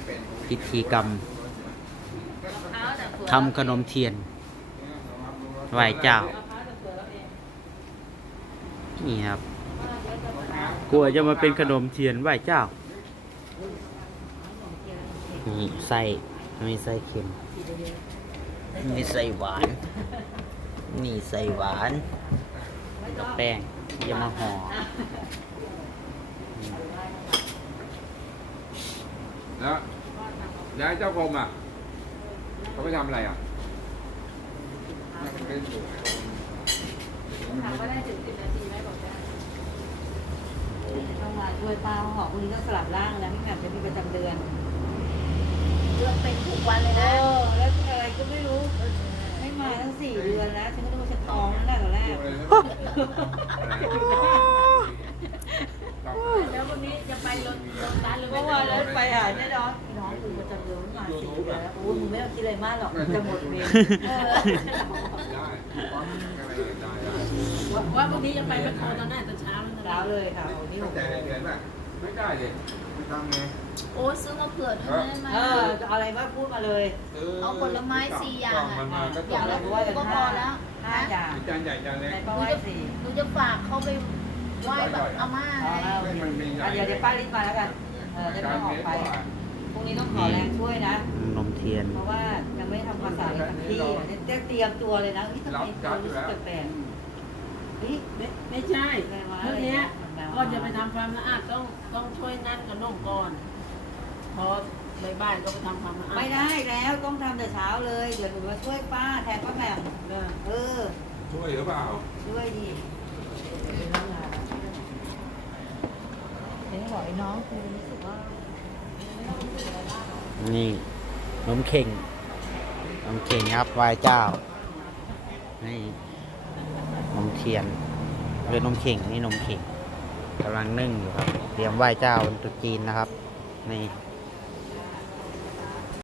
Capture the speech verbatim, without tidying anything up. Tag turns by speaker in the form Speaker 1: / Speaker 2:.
Speaker 1: พิธีกรรมทำขนมเทียนไหว้เจ้านี่ครับกลัวจะมาเป็นขนมเทียนไหว้เจ้านี่ไส้มีไส้เค็มมีไส้หวานนี่ไส้หวานกับแป้งที่จะมาห่อ
Speaker 2: แล้วย้ายเจ้าพรมอ่ะเขาไปทำอะไรอ่ะไม่ถูก
Speaker 3: ถามว่าได้ถึงสิบนาทีไหมบอกได้ต้องมาช่วยป้าหอบพรุ่งนี้ก็สลับร่างแล้วพี่แหม่มจะมีประจำเดือนเดือนเป็นทุกวันเลยนะเออแล้วอะไรก็ไม่รู้ไม่มาตั้งสี่เดือนแล้วฉันก็นึกว่าฉันท้องนั่นแหละตอนแรกแล้ววันนี้จะไปรถรถตันหรือเมื่อวานแล้วไปหาแน่นอนน้องคือประจำเดือนมาสี่เดือนแล้วโอ้มึงไม่ต้องคิดอะไรมากหรอกจะหมดเวรว่าวันนี้จะไปแมคโครตอนไหนตอนเช้าเช้าเลยค่ะวันนี้หกโมง
Speaker 2: ไม่ได้เลยไม่ทำไง
Speaker 4: โอ้ซื้อมาเผื่อด้วยได้ไหม
Speaker 3: เออจะเอาอะไรบ้างพูดมาเลย
Speaker 4: เอาผลไม้สี่อย่างอ่ะ
Speaker 2: มันก็
Speaker 4: อย่างละคู่ก็พอแล้ว
Speaker 3: ห้าอย่าง
Speaker 2: จานใหญ่จานเล็ก
Speaker 3: ใน
Speaker 4: ห
Speaker 3: ป้า
Speaker 4: นู
Speaker 3: ไหว้
Speaker 4: จะ
Speaker 3: สี่
Speaker 4: หนูจะฝากเขาไปไหว้แบบอาม่า
Speaker 3: อ๋อ
Speaker 4: ไง
Speaker 3: แล้วเดี๋ยวเดี๋ยวป้าลิสต์มาแล้วกันเออจะต้องออกไปพรุ่งนี้ต้องขอแรงช่วยนะ
Speaker 1: นมเทียน
Speaker 3: เพราะว่ายังไม่ทำความสะอาดกับที่จะเตรียมตัวเลยนะที่ทำไมตัวรู้สึกแปลกๆนี่
Speaker 5: ไม่ไม่ใช่เรื่องนี้ก็จะไปทำความสะอาดต้องต้องช่วยนั่นกับน้องก่อนพอในบ้านก็ไปทำความสะอาด
Speaker 3: ไม่ได้แล้วต้องทำแต่เช้าเลยเดี๋ยวหนูมาช่วยป้าแทนป้าแหม่มเออ
Speaker 2: ช่วยหรือเปล่า
Speaker 3: ช่วยดิเห็นบอกไอ้น้องคือรู้สึกว่า
Speaker 1: นี่นมเข่งนมเข่งครับไหว้เจ้านี่นมเทียนหรือนมเข่งนี่นมเข่งกำลังนึ่งอยู่ครับเตรียมไหว้เจ้าวันตรุษจีนนะครับนี่